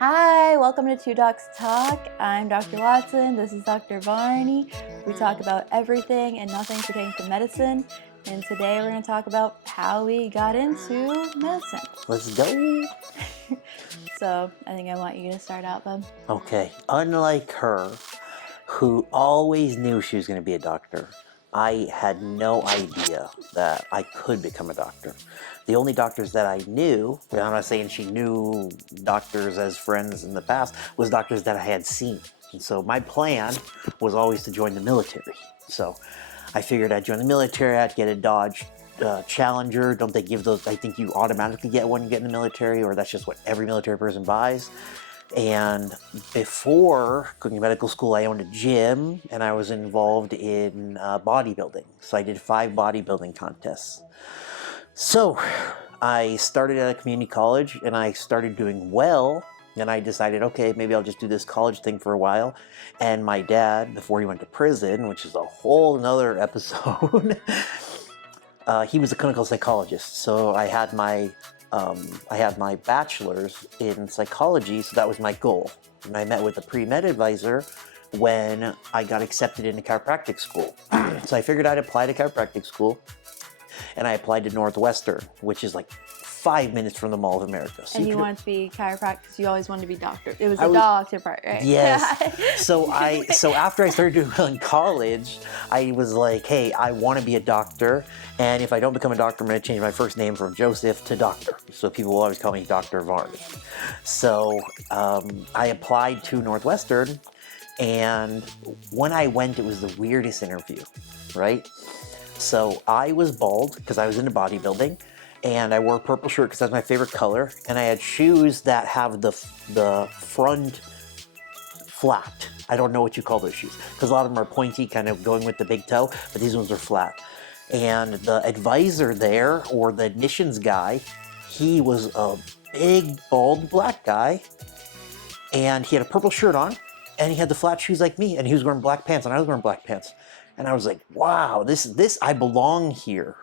Hi, welcome to Tik Toks Talk. I'm Dr. Watson. This is Dr. Barney. We talk about everything and nothing pertaining to medicine. And today we're going to talk about how we got into medicine. Let's go. So I think I want you to start out, bub. Okay, unlike her, who always knew she was going to be a doctor, I had no idea that I could become a doctor. The only doctors that I knew, and I'm not saying she knew doctors as friends in the past, was doctors that I had seen. And so my plan was always to join the military. So I figured I'd join the military, I'd get a Dodge Challenger. Don't they give those? I think you automatically get one you get in the military, or that's just what every military person buys. And before going to medical school, I owned a gym and I was involved in bodybuilding. So I did 5 bodybuilding contests. So I started at a community college and I started doing well. And I decided, okay, maybe I'll just do this college thing for a while. And my dad, before he went to prison, which is a whole nother episode, he was a clinical psychologist. So I had my bachelor's in psychology, so that was my goal. And I met with a pre-med advisor when I got accepted into chiropractic school. So I figured I'd apply to chiropractic school, and I applied to Northwestern, which is like 5 minutes from the Mall of America. So And you wanted to be chiropractor because you always wanted to be doctor. It was I the was- doctor part, right? Yes. So after I started doing well in college, I was like, hey, I want to be a doctor. And if I don't become a doctor, I'm going to change my first name from Joseph to Doctor. So people will always call me Dr. Varney. So I applied to Northwestern. And when I went, it was the weirdest interview, right? So I was bald because I was into bodybuilding. And I wore a purple shirt because that's my favorite color. And I had shoes that have the front flat. I don't know what you call those shoes because a lot of them are pointy, kind of going with the big toe, but these ones are flat. And the advisor there, or the admissions guy, he was a big, bald, black guy. And he had a purple shirt on, and he had the flat shoes like me, and he was wearing black pants, and I was wearing black pants. And I was like, wow, this I belong here.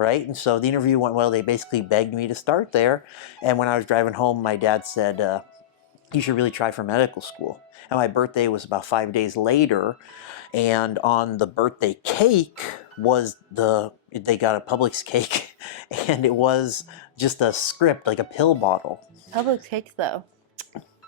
Right? And so the interview went well. They basically begged me to start there. And when I was driving home, my dad said, you should really try for medical school. And my birthday was about 5 days later. And on the birthday cake they got a Publix cake. And it was just a script, like a pill bottle. Publix cakes, though.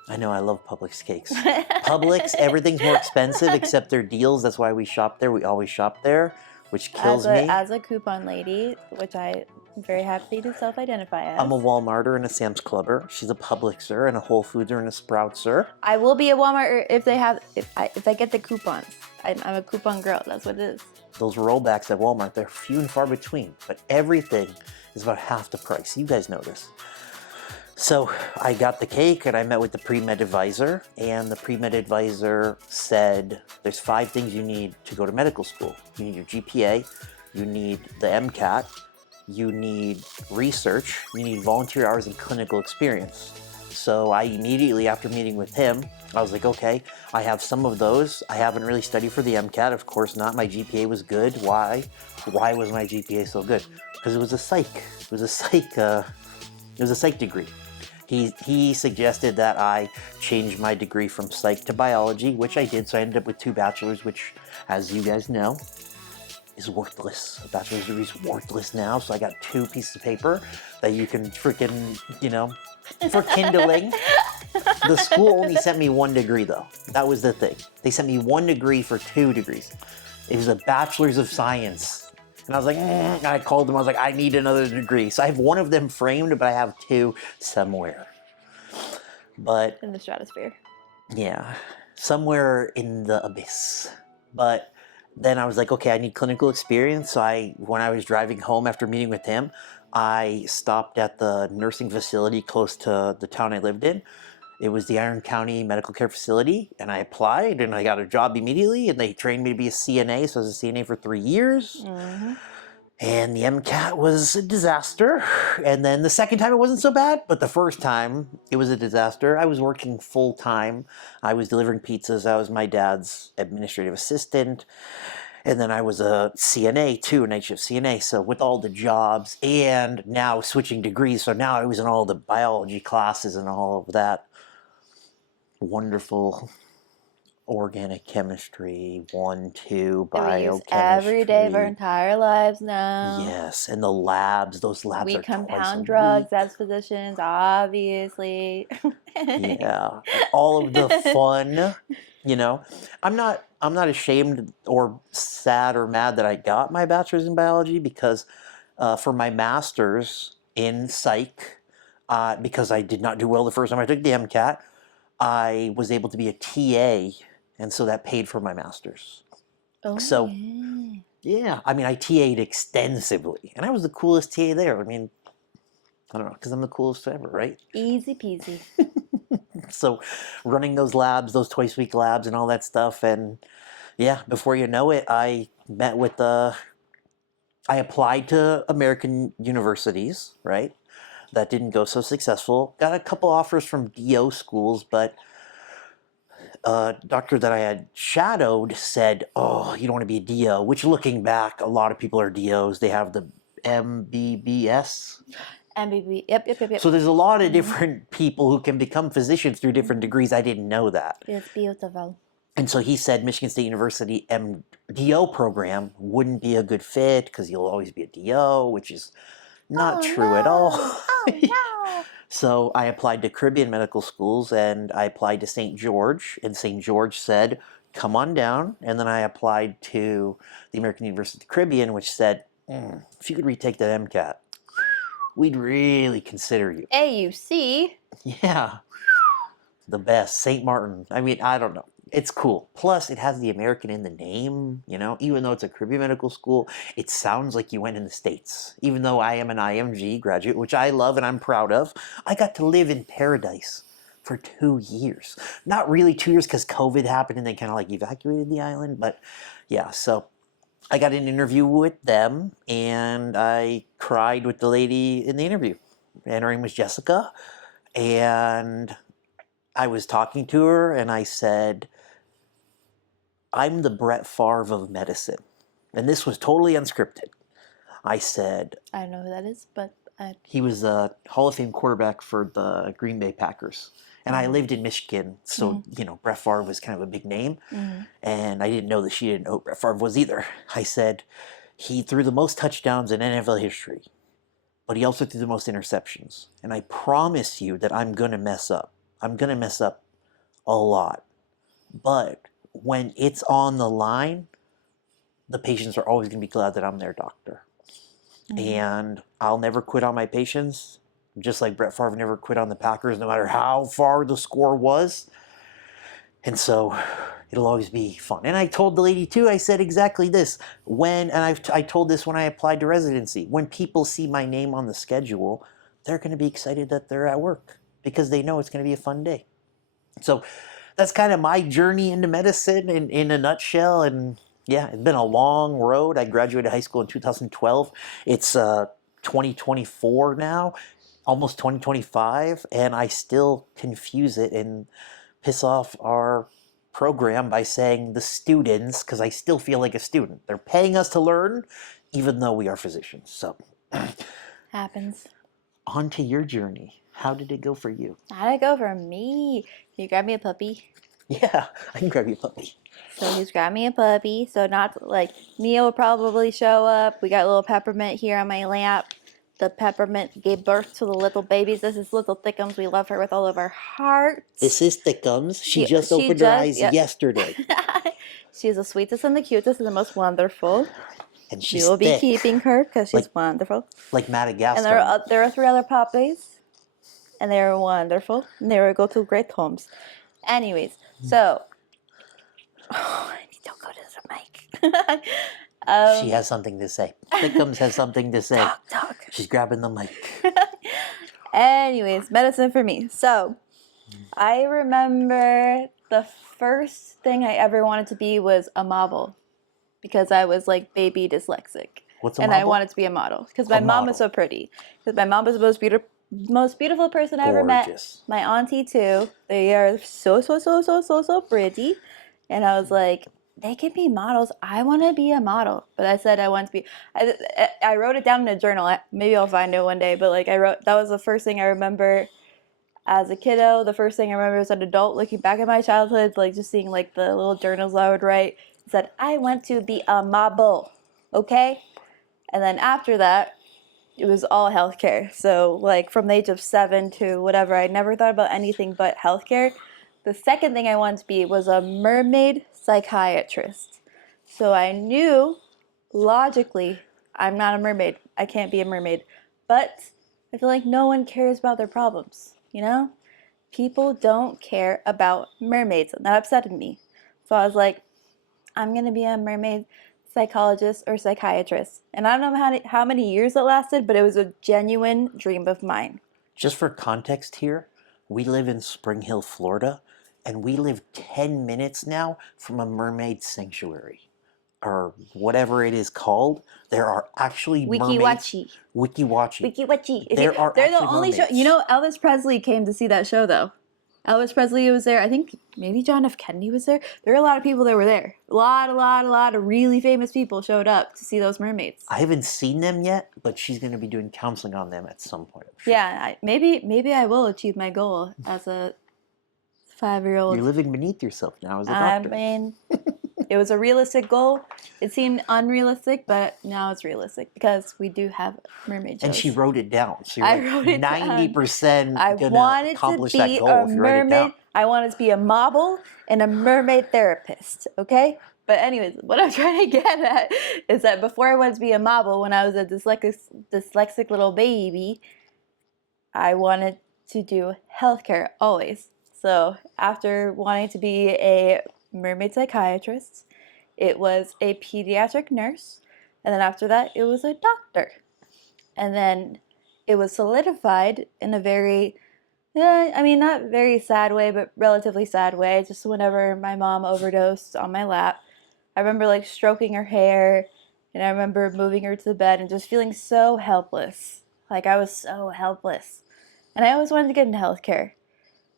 I know, I love Publix cakes. Publix, everything's more expensive except their deals. That's why we shop there. We always shop there, which kills me. As a coupon lady, which I'm very happy to self-identify as. I'm a Walmarter and a Sam's Clubber. She's a Publixer and a Whole Foodser and a Sproutser. I will be a Walmart if I get the coupons. I'm a coupon girl. That's what it is. Those rollbacks at Walmart, they're few and far between, but everything is about half the price. You guys know this. So I got the cake and I met with the pre-med advisor, and the pre-med advisor said there's 5 things you need to go to medical school. You need your GPA, you need the MCAT, you need research, you need volunteer hours and clinical experience. So I immediately, after meeting with him, I was like, okay, I have some of those. I haven't really studied for the MCAT, of course not. My GPA was good. Why? Why was my GPA so good? Because it was a psych. It was a psych degree. He suggested that I change my degree from psych to biology, which I did. So I ended up with 2 bachelors, which, as you guys know, is worthless. A bachelor's degree is worthless now. So I got 2 pieces of paper that you can freaking, for kindling. The school only sent me 1 degree, though. That was the thing. They sent me 1 degree for 2 degrees. It was a bachelor's of science. And I was like, and I called them. I was like, I need another degree. So I have 1 of them framed, but I have 2 somewhere. But In the stratosphere. yeah, somewhere in the abyss. But then I was like, okay, I need clinical experience. So when I was driving home after meeting with him, I stopped at the nursing facility close to the town I lived in. It was the Iron County Medical Care Facility, and I applied, and I got a job immediately, and they trained me to be a CNA, so I was a CNA for 3 years. Mm-hmm. And the MCAT was a disaster. And then the second time it wasn't so bad, but the first time it was a disaster. I was working full time. I was delivering pizzas. I was my dad's administrative assistant. And then I was a CNA too, a night shift CNA. So with all the jobs and now switching degrees, so now I was in all the biology classes and all of that. wonderful organic chemistry, 1, 2, That we use biochemistry. every day of our entire lives now. Yes, and the labs, those labs We are twice a compound week. drugs as physicians, obviously. Yeah, all of the fun, you know. I'm not ashamed or sad or mad that I got my bachelor's in biology because for my master's in psych, because I did not do well the first time I took the MCAT, I was able to be a TA, and so that paid for my master's. Oh, So yeah. yeah, I mean, I TA'd extensively, and I was the coolest TA there. I mean, I don't know, because I'm the coolest ever, right? Easy peasy. So running those labs, those twice week labs and all that stuff. And yeah, before you know it, I met with I applied to American universities, right? That didn't go so successful. Got a couple offers from DO schools, but a doctor that I had shadowed said, "Oh, you don't want to be a DO," which looking back, a lot of people are DOs. They have the MBBS. MBB. Yep. So there's a lot of different people who can become physicians through different degrees. I didn't know that. It's beautiful. And so he said Michigan State University MDO program wouldn't be a good fit because you'll always be a DO, which is not true at all. Oh, no. So I applied to Caribbean medical schools and I applied to St. George, and St. George said, "Come on down." And then I applied to the American University of the Caribbean, which said, "If you could retake that MCAT, we'd really consider you." AUC. Yeah, the best. St. Martin. I mean, I don't know. It's cool. Plus, it has the American in the name, you know, even though it's a Caribbean medical school, it sounds like you went in the States. Even though I am an IMG graduate, which I love and I'm proud of, I got to live in paradise for 2 years. Not really 2 years because COVID happened and they kind of like evacuated the island, but yeah, so I got an interview with them and I cried with the lady in the interview. And her name was Jessica. And I was talking to her and I said, "I'm the Brett Favre of medicine." And this was totally unscripted. I said, I don't know who that is, but he was a Hall of Fame quarterback for the Green Bay Packers. And I lived in Michigan, so, you know, Brett Favre was kind of a big name. And I didn't know that she didn't know who Brett Favre was either. I said, he threw the most touchdowns in NFL history, but he also threw the most interceptions. And I promise you that I'm going to mess up. I'm going to mess up a lot. But when it's on the line, the patients are always going to be glad that I'm their doctor. And I'll never quit on my patients, just like Brett Favre never quit on the Packers, no matter how far the score was. And so it'll always be fun. And I told the lady too, I said exactly this. I told this when I applied to residency. When people see my name on the schedule, they're going to be excited that they're at work because they know it's going to be a fun day. So that's kind of my journey into medicine in a nutshell. And yeah, it's been a long road. I graduated high school in 2012. It's 2024 now, almost 2025, and I still confuse it and piss off our program by saying the students, because I still feel like a student. They're paying us to learn, even though we are physicians. So happens. on to your journey. How did it go for you? How'd it go for me? Can you grab me a puppy? Yeah, I can grab you a puppy. So he's grabbed me a puppy. So not like Mia will probably show up. We got a little peppermint here on my lap. The peppermint gave birth to the little babies. This is little Thickums. We love her with all of our hearts. This is Thickums. She just opened her eyes yesterday. She's the sweetest and the cutest and the most wonderful. And she's We will be thick, keeping her because she's wonderful. like Madagascar. And there are 3 other puppies. And they're wonderful. And they will go to great homes. Anyways, so I need to go to the mic. She has something to say. Thickums has something to say. Talk. She's grabbing the mic. Anyways, medicine for me. So I remember the first thing I ever wanted to be was a model because I was like baby dyslexic. What's a and model? I wanted to be a model because my mom was so pretty. Because my mom was the most beautiful person I ever met. My auntie too. They are so pretty. And I was like, they can be models. I want to be a model. But I said I want to be. I wrote it down in a journal. Maybe I'll find it one day. But like that was the first thing I remember. As a kiddo, the first thing I remember as an adult, looking back at my childhood, like just seeing like the little journals I would write, said, I want to be a model, okay? And then after that, it was all healthcare. So like from the age of 7 to whatever, I never thought about anything but healthcare. The second thing I wanted to be was a mermaid psychiatrist. So I knew logically I'm not a mermaid. I can't be a mermaid. But I feel like no one cares about their problems, you know? People don't care about mermaids, and that upset me. So I was like, I'm gonna be a mermaid psychologist or psychiatrist. And I don't know how many years it lasted, but it was a genuine dream of mine. Just for context here, we live in Spring Hill, Florida, and we live 10 minutes now from a mermaid sanctuary. Or whatever it is called. There are actually mermaids. Wikiwachi. Wikiwachi. They're the only show. You know, Elvis Presley came to see that show, though. Elvis Presley was there. I think maybe John F. Kennedy was there. There were a lot of people that were there. A lot of really famous people showed up to see those mermaids. I haven't seen them yet, but she's going to be doing counseling on them at some point. Sure. Yeah, maybe I will achieve my goal as a 5-year-old. You're living beneath yourself now as a doctor. I mean, it was a realistic goal. It seemed unrealistic, but now it's realistic because we do have mermaid shows. And she wrote it down. So you're I wrote it 90% I gonna wanted accomplish to that be goal a if you write it mermaid. down. I wanted to be a model and a mermaid therapist, okay? But anyways, what I'm trying to get at is that before I wanted to be a model, when I was a dyslexic little baby, I wanted to do healthcare always. So after wanting to be a mermaid psychiatrist, it was a pediatric nurse, and then after that, it was a doctor. And then it was solidified in a very, not very sad way, but relatively sad way. Just whenever my mom overdosed on my lap, I remember like stroking her hair, and I remember moving her to the bed and just feeling so helpless. Like I was so helpless. And I always wanted to get into healthcare.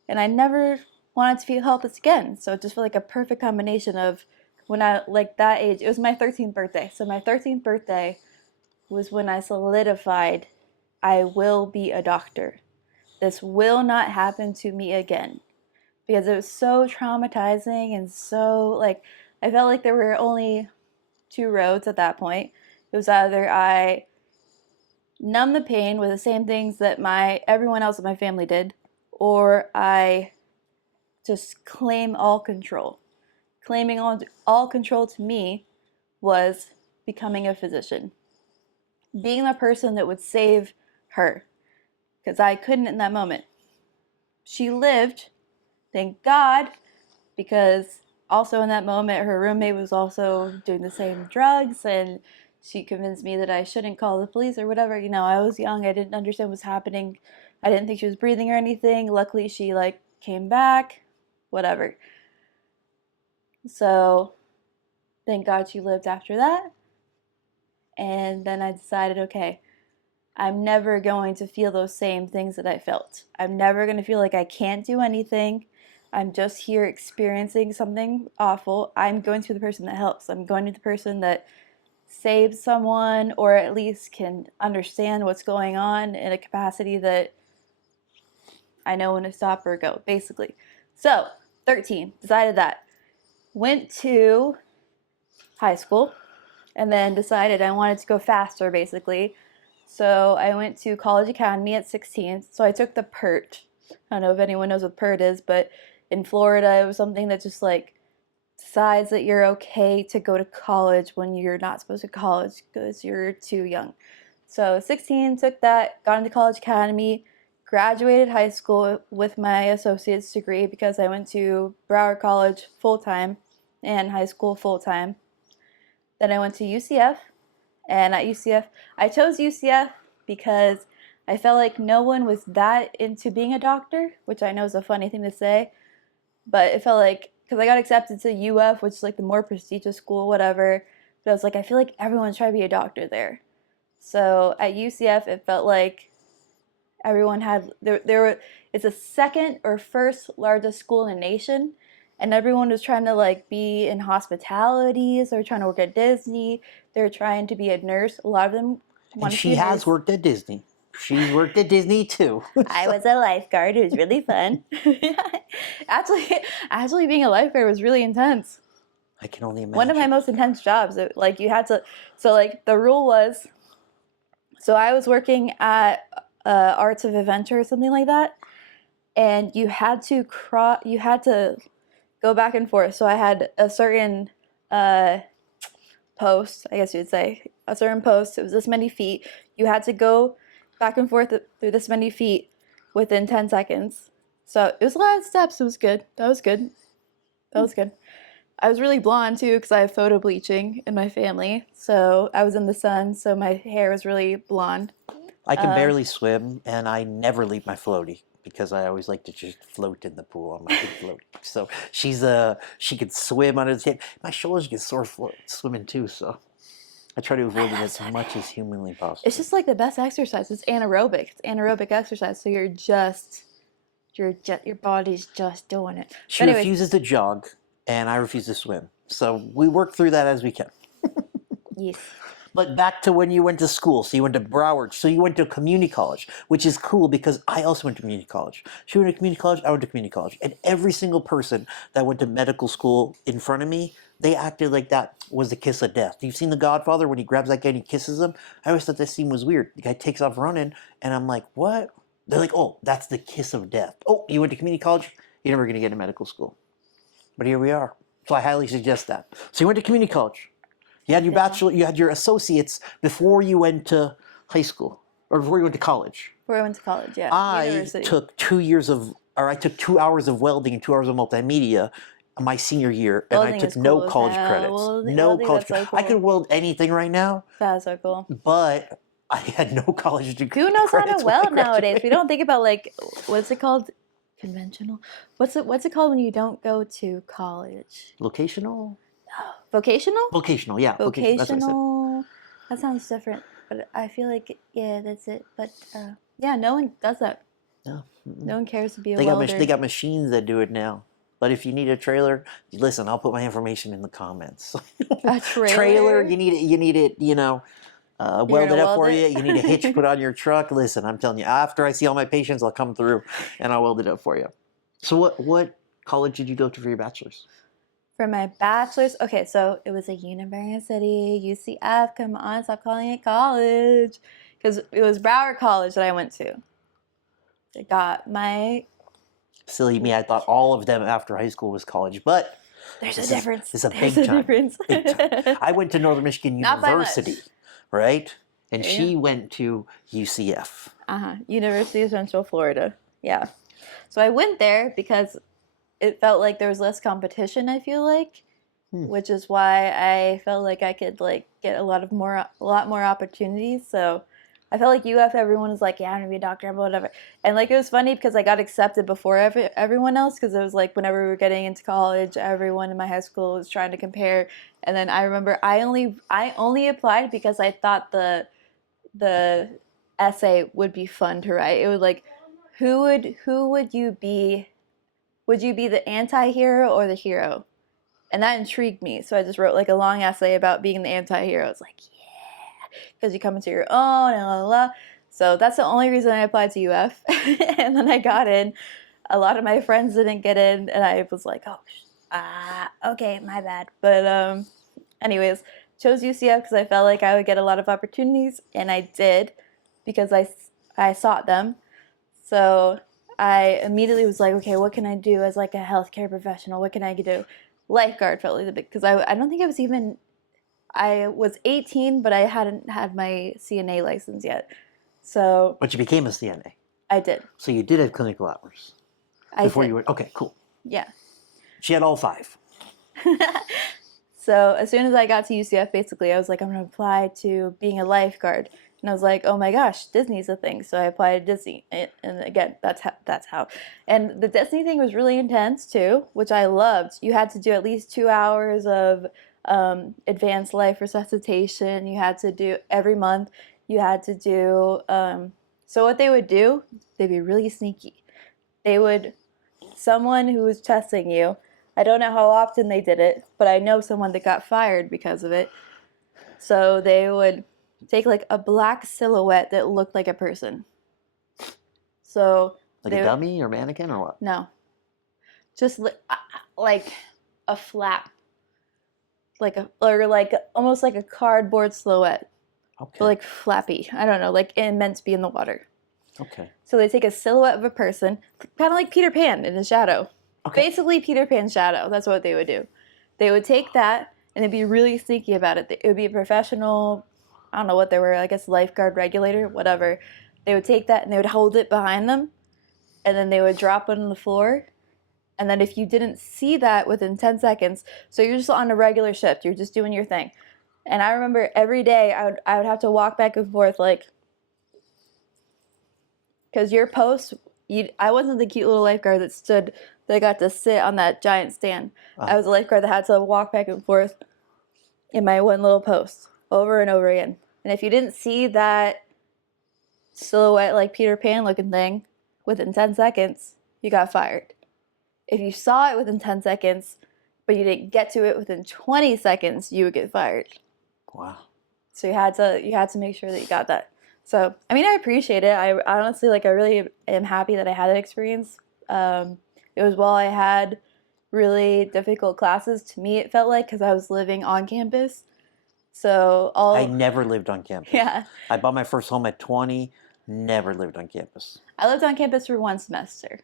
And I never wanted to feel helpless again. So it just felt like a perfect combination of when I, like that age, it was my 13th birthday. So my 13th birthday was when I solidified, I will be a doctor. This will not happen to me again. Because it was so traumatizing and so, like, I felt like there were only 2 roads at that point. It was either I numb the pain with the same things that everyone else in my family did, or I just claim all control. Claiming all control to me was becoming a physician. Being the person that would save her. Because I couldn't in that moment. She lived, thank God, because also in that moment her roommate was also doing the same drugs, and she convinced me that I shouldn't call the police or whatever. You know, I was young, I didn't understand what was happening. I didn't think she was breathing or anything. Luckily she came back, whatever. So thank God she lived after that. And then I decided, okay, I'm never going to feel those same things that I felt. I'm never going to feel like I can't do anything. I'm just here experiencing something awful. I'm going to be the person that helps. I'm going to be the person that saves someone, or at least can understand what's going on in a capacity that I know when to stop or go, basically. So, 13, decided that. Went to high school, and then decided I wanted to go faster, basically. So I went to College Academy at 16. So I took the PERT. I don't know if anyone knows what PERT is, but in Florida, it was something that just decides that you're okay to go to college when you're not supposed to college because you're too young. So 16, took that, got into College Academy, graduated high school with my associate's degree because I went to Broward College full-time and high school full-time. Then I went to UCF, and at UCF, I chose UCF because I felt like no one was that into being a doctor, which I know is a funny thing to say, but it felt like, because I got accepted to UF, which is the more prestigious school, whatever, but I was like, I feel like everyone's trying to be a doctor there. So at UCF, it felt like everyone had, it's the second or first largest school in the nation, and everyone was trying to be in hospitality, so they're trying to work at Disney, they're trying to be a nurse. A lot of them wanted to be a nurse. And she has worked at Disney. She's worked at Disney too. I was a lifeguard. It was really fun. Actually, being a lifeguard was really intense. I can only imagine. One of my most intense jobs. Like you had to. So like the rule was. So I was working at Arts of Adventure or something like that, and you had to You had to go back and forth. So I had a certain post, I guess you would say, a certain post. It was this many feet. You had to go back and forth through this many feet within 10 seconds. So it was a lot of steps. It was good. That was good. That was good. I was really blonde too because I have photo bleaching in my family. So I was in the sun, so my hair was really blonde. I can barely swim, and I never leave my floaty because I always like to just float in the pool on my big floaty. So she could swim under the tip. My shoulders get sore swimming too, so I try to avoid it as much as humanly possible. It's just like the best exercise. It's anaerobic. It's anaerobic exercise. So your body's just doing it. She refuses to jog, and I refuse to swim. So we work through that as we can. Yes. But back to when you went to school. So you went to Broward. So you went to community college, which is cool because I also went to community college. She went to community college, I went to community college. And every single person that went to medical school in front of me, they acted like that was the kiss of death. You've seen The Godfather when he grabs that guy and he kisses him? I always thought that scene was weird. The guy takes off running, and I'm like, what? They're like, oh, that's the kiss of death. Oh, you went to community college? You're never going to get into medical school. But here we are. So I highly suggest that. So you went to community college. You had your bachelor, you had your associates before you went to high school, or before you went to college. Before I went to college, yeah. I took 2 hours of welding and 2 hours of multimedia my senior year, and I took no college credits. No college credits. I could weld anything right now. That's so cool. But I had no college degree. Who knows how to weld nowadays? We don't think about, like, what's it called? Conventional? What's it called when you don't go to college? Locational? Vocational? Vocational, yeah. Vocational. That sounds different, but I feel like, yeah, that's it. But yeah, no one does that. No. No one cares to be a welder. They got machines that do it now. But if you need a trailer, listen, I'll put my information in the comments. A trailer? You need it, welded up for you. You need a hitch put on your truck. Listen, I'm telling you, after I see all my patients, I'll come through and I'll weld it up for you. So what college did you go to for your bachelor's? For my bachelor's, okay, so it was a university, UCF, come on, stop calling it college. Because it was Broward College that I went to. I got my... Silly me, I thought all of them after high school was college, but... There's a difference. There's a big difference. I went to Northern Michigan University, right? And she went to UCF. University of Central Florida, yeah. So I went there because... it felt like there was less competition, I feel like, which is why I felt like I could like get a lot more opportunities. So I felt like UF, everyone was like, yeah, I'm gonna be a doctor, or whatever. And like it was funny because I got accepted before everyone else, because it was like whenever we were getting into college, everyone in my high school was trying to compare. And then I remember I only applied because I thought the essay would be fun to write. It was like, who would you be? Would you be the anti-hero or the hero? And that intrigued me. So I just wrote like a long essay about being the anti-hero. It's like, yeah, because you come into your own and la la la. So that's the only reason I applied to UF. And then I got in. A lot of my friends didn't get in, and I was like, okay, my bad. But anyways, chose UCF because I felt like I would get a lot of opportunities, and I did because I sought them. So I immediately was like, okay, what can I do as like a healthcare professional? What can I do? Lifeguard felt like the big, because I don't think I was 18, but I hadn't had my CNA license yet. So. But you became a CNA. I did. So you did have clinical hours. Before you were, okay, cool. Yeah. She had all 5. So as soon as I got to UCF, basically, I was like, I'm going to apply to being a lifeguard. And I was like, oh my gosh, Disney's a thing. So I applied to Disney. And again, that's how. And the Disney thing was really intense too, which I loved. You had to do at least 2 hours of advanced life resuscitation. You had to do every month. You had to do, so what they would do, they'd be really sneaky. Someone who was testing you, I don't know how often they did it, but I know someone that got fired because of it. So they would take like a black silhouette that looked like a person. So Like a dummy or mannequin or what? No, just like a flap, or like almost like a cardboard silhouette, Okay. but like flappy. I don't know, like it meant to be in the water. Okay. So they take a silhouette of a person, kind of like Peter Pan in his shadow. Okay. Basically, Peter Pan's shadow. That's what they would do. They would take that and they'd be really sneaky about it. It would be a professional, I don't know what they were, I guess lifeguard regulator, whatever. They would take that and they would hold it behind them, and then they would drop it on the floor. And then if you didn't see that within 10 seconds, so you're just on a regular shift, you're just doing your thing. And I remember every day I would have to walk back and forth like, because your post, I wasn't the cute little lifeguard that got to sit on that giant stand. I was a lifeguard that had to walk back and forth in my one little post over and over again. And if you didn't see that silhouette like Peter Pan looking thing within 10 seconds, you got fired. If you saw it within 10 seconds, but you didn't get to it within 20 seconds, you would get fired. Wow. So you had to make sure that you got that. So, I mean, I appreciate it. I honestly, I really am happy that I had that experience. It was while I had really difficult classes, to me it felt like, because I was living on campus. So I never lived on campus. Yeah. I bought my first home at 20, never lived on campus. I lived on campus for one semester.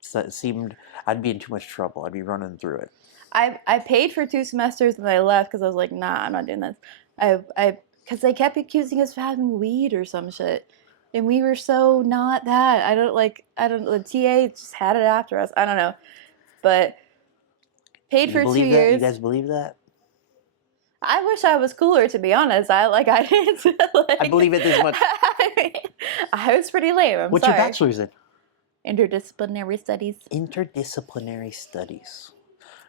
So it seemed I'd be in too much trouble. I'd be running through it. I paid for 2 semesters and I left because I was like, nah, I'm not doing this. Because they kept accusing us of having weed or some shit. And we were so not that. The TA just had it after us. I don't know. But paid for 2 years. You guys believe that? I wish I was cooler, to be honest. I didn't. I believe it this much. I was pretty lame. What's your bachelor's in? Interdisciplinary studies. Interdisciplinary studies.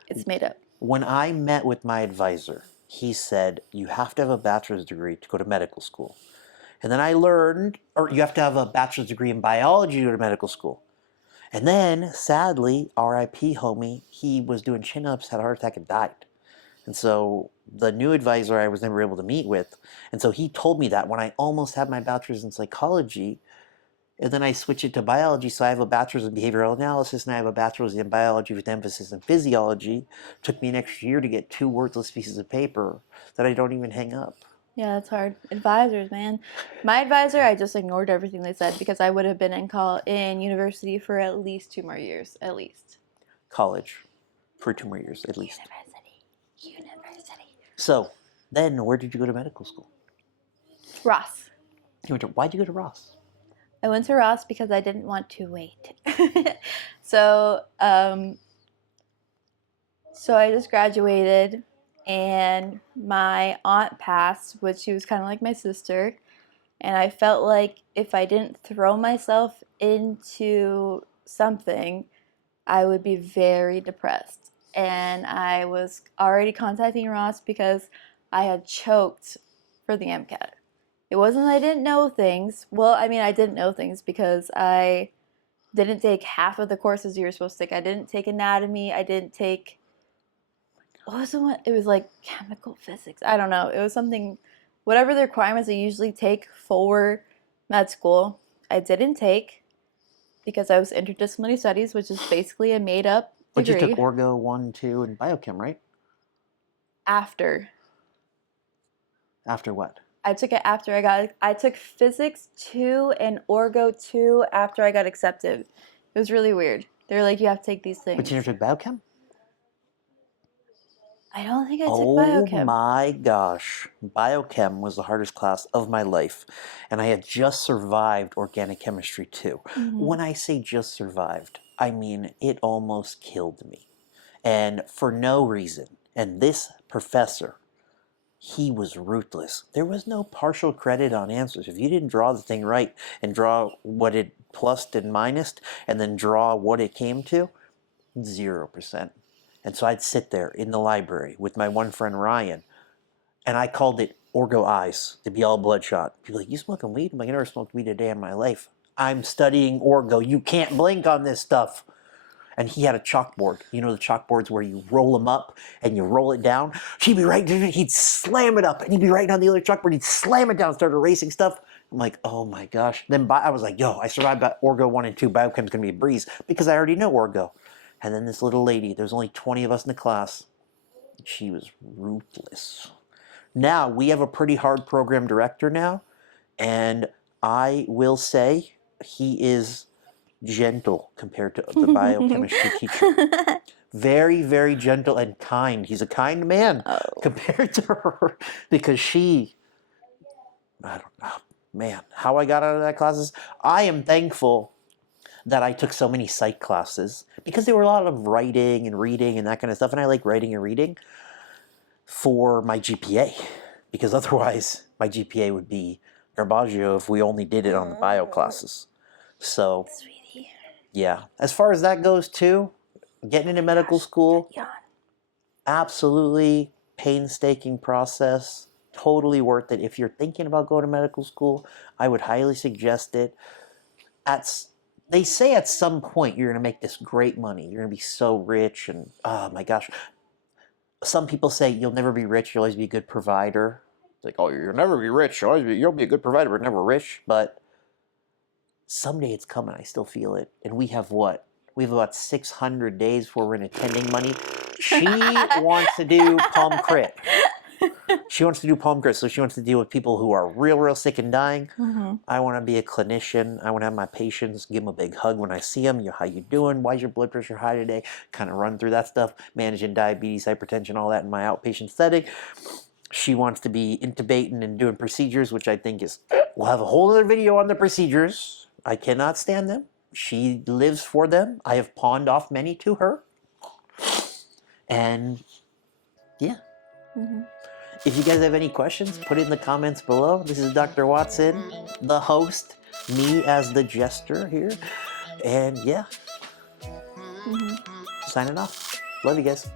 It's made up. When I met with my advisor, he said, you have to have a bachelor's degree to go to medical school. And then I learned, or you have to have a bachelor's degree in biology to go to medical school. And then, sadly, R.I.P. homie, he was doing chin-ups, had a heart attack, and died. And so the new advisor I was never able to meet with, and so he told me that when I almost had my bachelor's in psychology, and then I switched it to biology, so I have a bachelor's in behavioral analysis, and I have a bachelor's in biology with emphasis in physiology. It took me an extra year to get 2 worthless pieces of paper that I don't even hang up. Yeah, that's hard. Advisors, man. My advisor, I just ignored everything they said because I would have been in university for at least 2 more years, at least. College for 2 more years, at least. University. So, then where did you go to medical school? Ross. Why'd you go to Ross? I went to Ross because I didn't want to wait. So I just graduated, and my aunt passed, which she was kind of like my sister, and I felt like if I didn't throw myself into something, I would be very depressed. And I was already contacting Ross because I had choked for the MCAT. It wasn't that I didn't know things. Well, I mean, I didn't know things because I didn't take half of the courses you were supposed to take. I didn't take anatomy. I didn't take, what was the one? It was like chemical physics. I don't know. It was something, whatever the requirements I usually take for med school, I didn't take because I was interdisciplinary studies, which is basically a made-up degree. But you took Orgo 1, 2, and Biochem, right? After. After what? I took it after I took Physics 2 and Orgo 2 after I got accepted. It was really weird. They were like, you have to take these things. But you never took Biochem? I don't think I took Biochem. Oh my gosh. Biochem was the hardest class of my life. And I had just survived organic chemistry 2. Mm-hmm. When I say just survived, I mean it almost killed me. And for no reason. And this professor, he was ruthless. There was no partial credit on answers. If you didn't draw the thing right and draw what it plussed and minused and then draw what it came to, 0%. And so I'd sit there in the library with my one friend Ryan, and I called it Orgo Eyes to be all bloodshot. People are like, you smoking weed? I'm like, I never smoked weed a day in my life. I'm studying Orgo. You can't blink on this stuff. And he had a chalkboard. You know the chalkboards where you roll them up and you roll it down? He'd be writing, he'd slam it up, and he'd be writing on the other chalkboard. He'd slam it down, start erasing stuff. I'm like, oh my gosh. Then I was like, yo, I survived Orgo 1 and 2. Biochem's going to be a breeze because I already know Orgo. And then this little lady, there's only 20 of us in the class. She was ruthless. Now, we have a pretty hard program director now, and I will say he is gentle compared to the biochemistry teacher. Very, very gentle and kind. He's a kind man compared to her because she, I don't know, man, how I got out of that classes. I am thankful that I took so many psych classes because there were a lot of writing and reading and that kind of stuff, and I like writing and reading for my GPA because otherwise my GPA would be garbaggio if we only did it on the bio classes. So, Sweetie. Yeah. As far as that goes too, getting into medical school, absolutely painstaking process, totally worth it. If you're thinking about going to medical school, I would highly suggest it. They say at some point you're going to make this great money. You're going to be so rich and, oh my gosh. Some people say you'll never be rich, you'll always be a good provider. It's like, oh, you'll never be rich, you'll be a good provider, but never rich. But someday it's coming, I still feel it. And we have what? We have about 600 days before we're in attending money. She wants to do Palm Crit. She wants to do Palm Crit, so she wants to deal with people who are real, real sick and dying. Mm-hmm. I want to be a clinician. I want to have my patients, give them a big hug when I see them. How you doing? Why is your blood pressure high today? Kind of run through that stuff, managing diabetes, hypertension, all that in my outpatient setting. She wants to be intubating and doing procedures, which I think is, we'll have a whole other video on the procedures. I cannot stand them. She lives for them. I have pawned off many to her. And yeah. Mm-hmm. If you guys have any questions, put it in the comments below. This is Dr. Watson, the host, me as the jester here. And yeah, signing off. Love you guys.